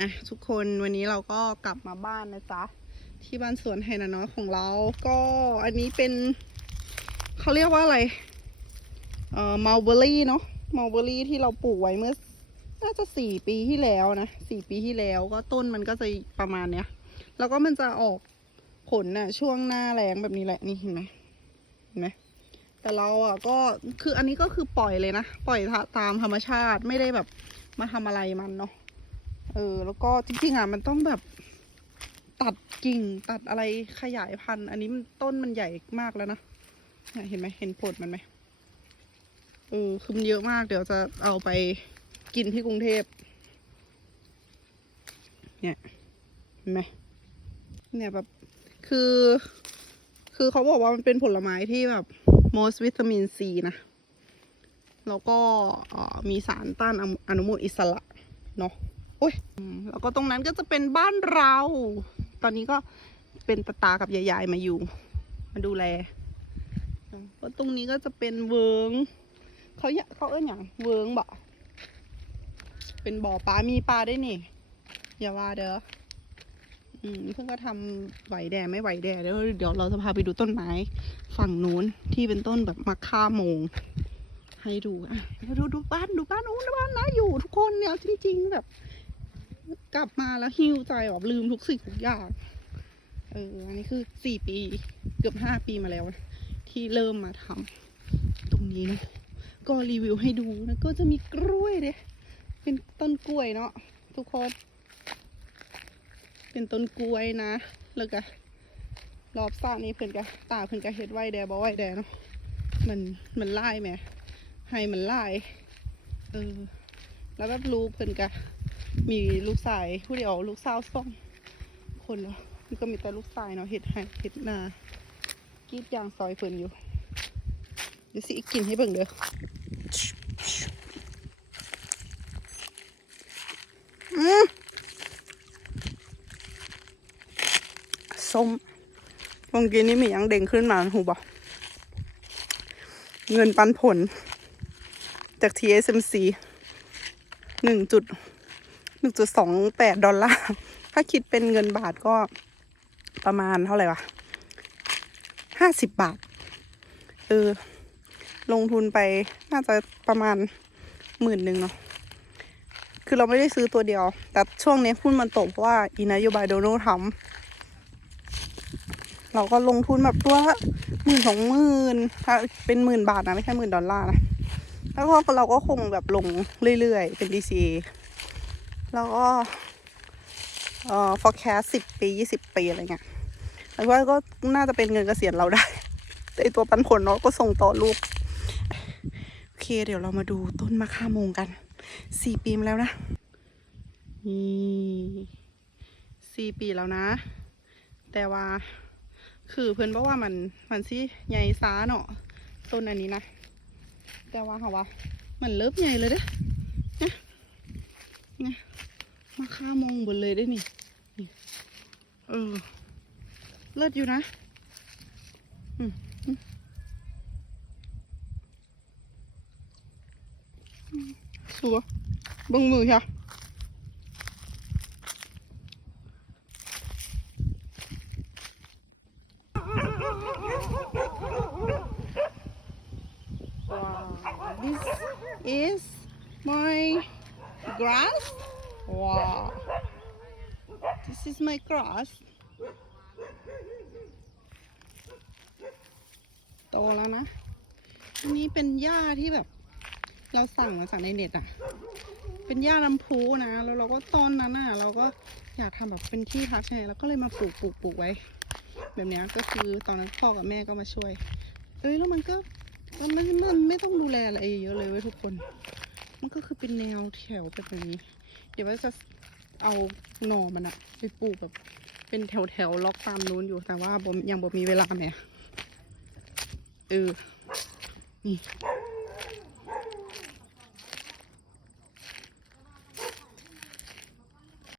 อะทุกคนวันนี้เราก็กลับมาบ้านนะจ๊ะ ที่บ้านสวนไฮนาน้อยของเรา ก็อันนี้เป็นเขาเรียกว่าอะไร เอ่อมัลเบอรี่เนาะมัลเบอรี่ที่เราปลูกไว้เมื่อ น่าจะสี่ปีที่แล้วนะสี่ปีที่แล้วก็ต้นมันก็จะประมาณเนี้ย แล้วก็มันจะออกผลน่ะ ช่วงหน้าแรงแบบนี้แหละนี่เห็นไหมเห็นไหมแต่เราอะก็คืออันนี้ก็คือปล่อยเลยนะ ปล่อยตามธรรมชาติไม่ได้แบบมาทำอะไรมันเนาะ เออ แล้วก็จริงๆอะมันต้องแบบตัดกิ่งตัดอะไรขยายพันธุ์ อันนี้มันต้นมันใหญ่มากแล้วนะเนี่ยเห็นไหมเห็นผลมันไหมเออคือมันเยอะมากเดี๋ยวจะเอาไปกินที่กรุงเทพ เนี่ยเห็นไหมเนี่ยแบบคือ คือเขาบอกว่ามันเป็นผลไม้ที่แบบ most วิตามินซีนะ แล้วก็ออมีสารต้านอนุมูลอิสระเนาะ อ้ยแล้วก็ตรงนั้นก็จะเป็นบ้านเรา ตอนนี้ก็เป็นตาตากับยายๆมาอยู่ มาดูแลก็ตรงนี้ก็จะเป็นเวิงเขาเขาเอ้ยอย่างเวิงบ่เป็นบ่อปลา มีปลาได้นี่ อย่าว่าเด้อ อืมเพิ่งก็ทำไหวแดดไม่ไหวแดดเดี๋ยวเดี๋ยวเราจะพาไปดูต้นไม้ ฝั่งนู้นที่เป็นต้นแบบมะค่าโมง ให้ดูอะดูดูบ้านดูบ้านนู้นบ้านน่าอยู่ทุกคนเนี่ยจริง ๆ แบบ กลับมาแล้วหิวใจแบบลืมทุกสิ่งทุกอย่าง เออ อันนี้คือสี่ปีเกือบห้าปีมาแล้ว ที่เริ่มมาทำตรงนี้นะก็รีวิวให้ดูแล้วก็จะมีกล้วยเด้เป็นต้นกล้วยเนาะทุกคน เป็นต้นกล้วยนะ แล้วก็รอบสระนี้เพิ่อนก็ตาเพิ่อนก็เฮ็ดไว้แดบ่ไว้แดเนาะมันมันไล่แหมให้มันไล่เออ แล้วแบบลูเพิ่อนก็ มีลูกชายผู้เดียวลูกสาวสองคนเนาะมันก็มีแต่ลูกชายเนาะเฮ็ดให้เฮ็ดนากีดยางซอยเพิ่นอยู่ เดี๋ยวสิกินให้เบิ่งเด้อส้มเมื่อกี้นี้มียังเด้งขึ้นมาหูบอกเงินปันผลจาก TSMC หนึ่งจุด หนึ่งจุดสองแปดดอลลาร์ ถ้าคิดเป็นเงินบาทก็ประมาณเท่าไหร่วะห้าสิบบาท เออ ลงทุนไปน่าจะประมาณหมื่นหนึ่งเนาะ คือเราไม่ได้ซื้อตัวเดียว แต่ช่วงนี้หุ้นมันตกเพราะว่าอีนโยบายโดนัลด์ทรัมป์เราก็ลงทุนแบบตัวละหมื่นสองหมื่นถ้าเป็นหมื่นบาทนะ ไม่ใช่หมื่นดอลลาร์นะ แล้วก็เราก็คงแบบลงเรื่อยๆ เป็น DCA แล้วก็เอ่อ forecast สิบปียี่สิบปีอะไรเงี้ยแล้วก็ก็น่าจะเป็นเงินเกษียณเราได้ แต่ไอตัวปันผลเนาะก็ส่งต่อลูก โอเค เดี๋ยวเรามาดูต้นมะข่ามงกันสี่ปีมาแล้วนะนี่สี่ปีแล้วนะ แต่ว่า คือเพื่อนบอกว่ามันมันสิใหญ่ซ้าเนาะต้นอันนี้นะ แต่ว่าค่ะว่า มันเริ่มใหญ่เลยเด้อนะ นะมาค่ามองบนเลยได้นี่นี่เออ เลิศอยู่นะอืมอืมอืมสัวเบังมือค่ะ Wow, this is my grass. Wow, this is my grass. โตแล้วนะ อันนี้เป็นหญ้าที่แบบ เราสั่งมาจากในเน็ตอะเป็นหญ้าลำพูนะ แล้วเราก็ตอนนั้นอะเราก็อยากทำแบบเป็นที่พักใช่ไหมเราก็เลยมาปลูกปลูกปลูกไว้ แบบนี้ก็คือตอนนั้นพ่อกับแม่ก็มาช่วย เอ้ยแล้วมันก็มันไม่มันไม่ต้องดูแลอะไรเยอะเลยเว้ยทุกคน มันก็คือเป็นแนวแถวแบบนี้ เดี๋ยวว่าจะเอาหน่อมันอะไปปลูกแบบ เป็นแถวแถวๆล็อกตามนู้นอยู่แต่ว่าบมยังบ่มีเวลาไหมเออนี่